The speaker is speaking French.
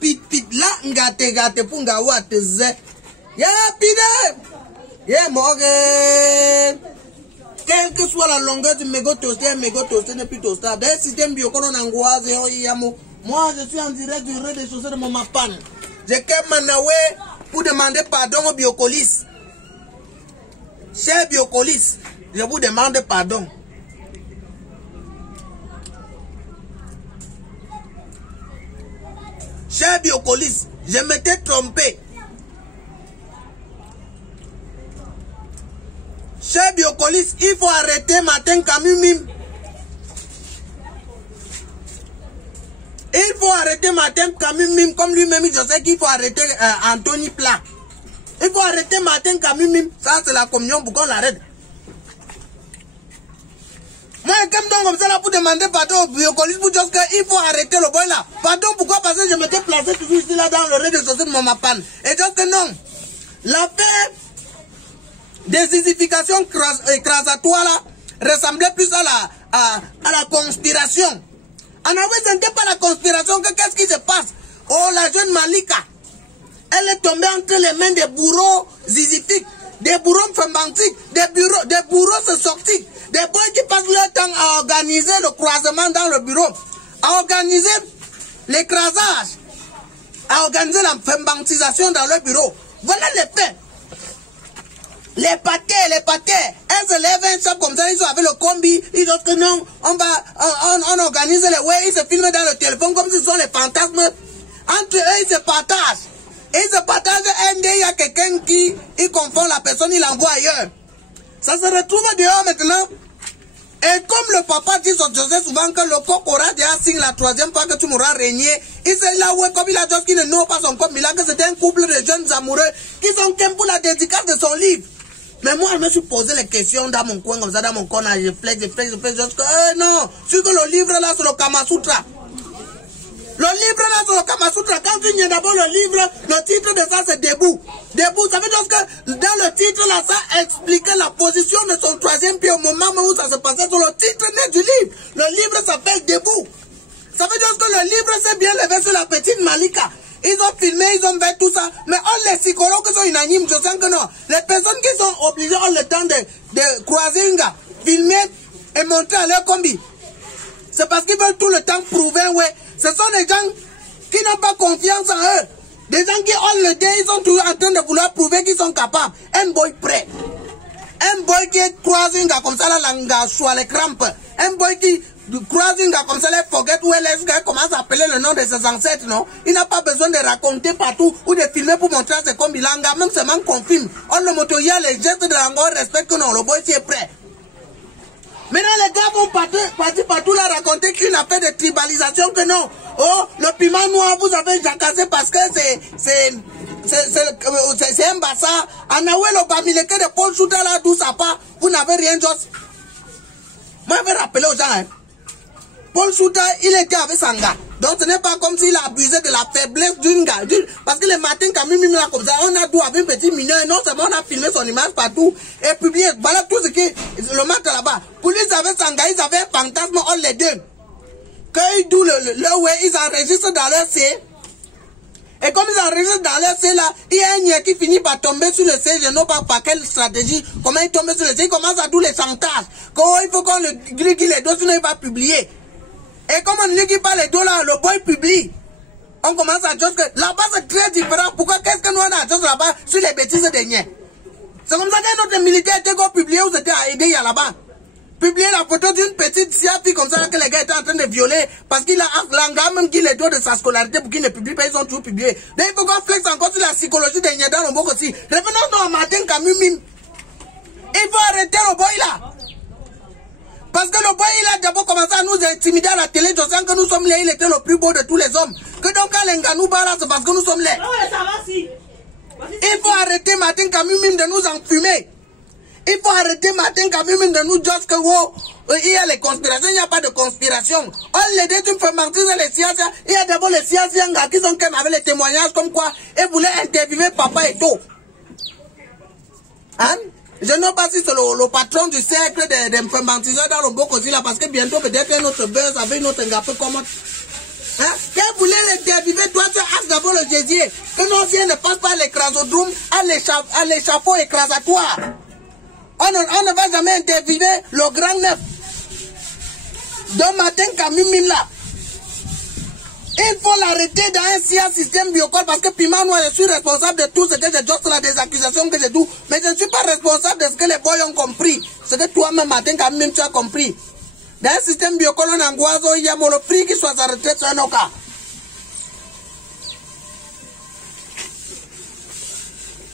Pit, là, ngate, punga, what is it? Ya, pide! Ya, morgue! Quelle que soit la longueur du mégot toasté n'est plus toastable. D'un système biocolon angoisse, moi, je suis en direct du rez-de-chaussée de mon mapan. J'ai qu'un manawé pour demander pardon au Biocolis. Cher Biocolis, je vous demande pardon. Cher Biocolis, je m'étais trompé. Cher Biocolis, il faut arrêter Martin Kamumim. Il faut arrêter Martin Kamumim, comme lui-même, je sais qu'il faut arrêter Anthony Plat. Il faut arrêter Martin Kamumim. Ça, c'est la communion pour qu'on l'arrête. Moi, comme ça là pour demander pardon au Biocolis pour dire qu'il faut arrêter le boy là. Pardon, pourquoi? Parce que je m'étais placé toujours ici là dans le rez-de-chaussée de mon mapan. Et dire que non. L'affaire des zizifications écrasatoires là ressemblait plus à la conspiration. En avait, ce n'était pas la conspiration. Qu'est-ce qui se passe? Oh, la jeune Malika, elle est tombée entre les mains des bourreaux zizifiques, des bourreaux fembantiques, des bourreaux se sortiques, des boys qui passent leur temps à organiser le croisement dans le bureau, à organiser l'écrasage, à organiser la fembantisation dans le bureau. Voilà les faits. Les paquets, elles se lèvent un chap comme ça, ils sont avec le combi, ils disent que non, on organise les ouais, ils se filment dans le téléphone comme si ce sont les fantasmes. Entre eux, ils se partagent. Ils se partagent, il y a quelqu'un qui confond la personne, il l'envoie ailleurs. Ça se retrouve dehors maintenant. Et comme le papa dit souvent que le coq aura déjà signé la troisième fois que tu m'auras régné, il s'est là où comme il a dit qu'il ne nomme pas son couple, il a que c'était un couple de jeunes amoureux qui sont qu'un pour la dédicace de son livre. Mais moi, je me suis posé les questions dans mon coin, comme ça, dans mon coin, je flex, juste que, non, sur que le livre là, c'est le Kama Sutra. Le livre là, c'est le Kama Sutra. Quand tu viens d'abord le livre, le titre de ça, c'est Debout. Debout, ça veut dire que dans le titre là, ça expliquait la position de son troisième pied au moment où ça se passait sur le titre net du livre. Le livre s'appelle Debout. Ça veut dire que le livre s'est bien levé sur la petite Malika. Ils ont filmé, ils ont fait tout ça. Mais les psychologues qui sont unanimes, je sens que non. Les personnes qui sont obligées, ont le temps de croiser une gars, filmer et montrer à leur combi. C'est parce qu'ils veulent tout le temps prouver, ouais. Ce sont des gens qui n'ont pas confiance en eux. Des gens qui ont le dé, ils sont toujours en train de vouloir prouver qu'ils sont capables. Un boy prêt. Un boy qui croise une gars comme ça, là, l'anga, soit les crampes. Un boy qui croise une gars comme ça, les forget où elle est, commence à appeler le nom de ses ancêtres, non? Il n'a pas besoin de raconter partout ou de filmer pour montrer c'est comme l'anga, même seulement qu'on filme. On le moto, il y a les gestes de l'anga, on respecte que non, le boy qui est prêt. Maintenant, les gars vont partir partout là raconter qu'une affaire de tribalisation, que non. Oh, le piment noir, vous avez jacassé parce que c'est un bassin. En Aoué, le bamileke de Paul Souta là, d'où ça part, vous n'avez rien juste. Moi, je vais rappeler aux gens, hein. Paul Souta, il était avec Sanga. Donc, ce n'est pas comme s'il a abusé de la faiblesse d'une gars. Parce que les matins, quand même, là, comme ça, on a tout avec un petit mineur. Non seulement on a filmé son image partout et publié. Voilà tout ce qui le match là-bas. Pour lui, ils avaient Sanga, ils avaient un fantasme, on les deux. Quand ils douent ils enregistrent dans leur C. Et comme ils enregistrent dans leur C là, il y a un niais qui finit par tomber sur le C. Je ne sais pas par quelle stratégie. Comment il tombe sur le C. Il commence à douer les chantages. Quand il faut qu'on le glisse les dos, sinon il va publier. Et comme on ne dit pas les dos là, le boy publie. On commence à dire que là-bas c'est très différent. Pourquoi qu'est-ce que nous on a dit là-bas sur les bêtises des niais? C'est comme ça que notre militaire était publié ou c'était à aider là-bas. Publier la photo d'une petite fille comme ça que les gars étaient en train de violer parce qu'il a l'anga même qui les doit de sa scolarité pour qu'il ne publie pas, ils ont toujours publié. Donc il faut qu'on flexe encore sur la psychologie des niais dans le monde aussi. Revenons à Martin Kamumim. Il faut arrêter le boy là. Parce que le boy, il a d'abord commencé à nous intimider à la télé. Je sens que nous sommes là, il était le plus beau de tous les hommes. Que donc, quand les gars nous parlent, c'est parce que nous sommes là. Il faut arrêter Martin Kamumim de nous enfumer. Il faut arrêter Martin Kamumim de nous dire que, wow, il y a les conspirations, il n'y a pas de conspiration. On les dit, tu me fais mentir les sciences. Il y a d'abord les sciences qui sont quand même avec les témoignages comme quoi, ils voulaient interviewer papa et tout. Hein? Je ne sais pas si c'est le patron du cercle des informaticiens dans le Bokosi là, parce que bientôt peut-être un autre buzz avec une autre gaffe comme... Hein? interviewer, toi tu as d'abord le gésier. Que nos viens ne passe pas l'écrasodrome à l'échafaud écrasatoire. On ne va jamais interviewer le grand neuf. De matin Kamimim là. Il faut l'arrêter dans un système biocol parce que Piment Noir, je suis responsable de tout ce que je joue là, des accusations que j'ai tout. Mais je ne suis pas responsable de ce que les boys ont compris. Ce que toi-même, matin, quand même tu as compris. Dans un système biocol, on angoisse, il y a le prix qui soit arrêté sur un cas.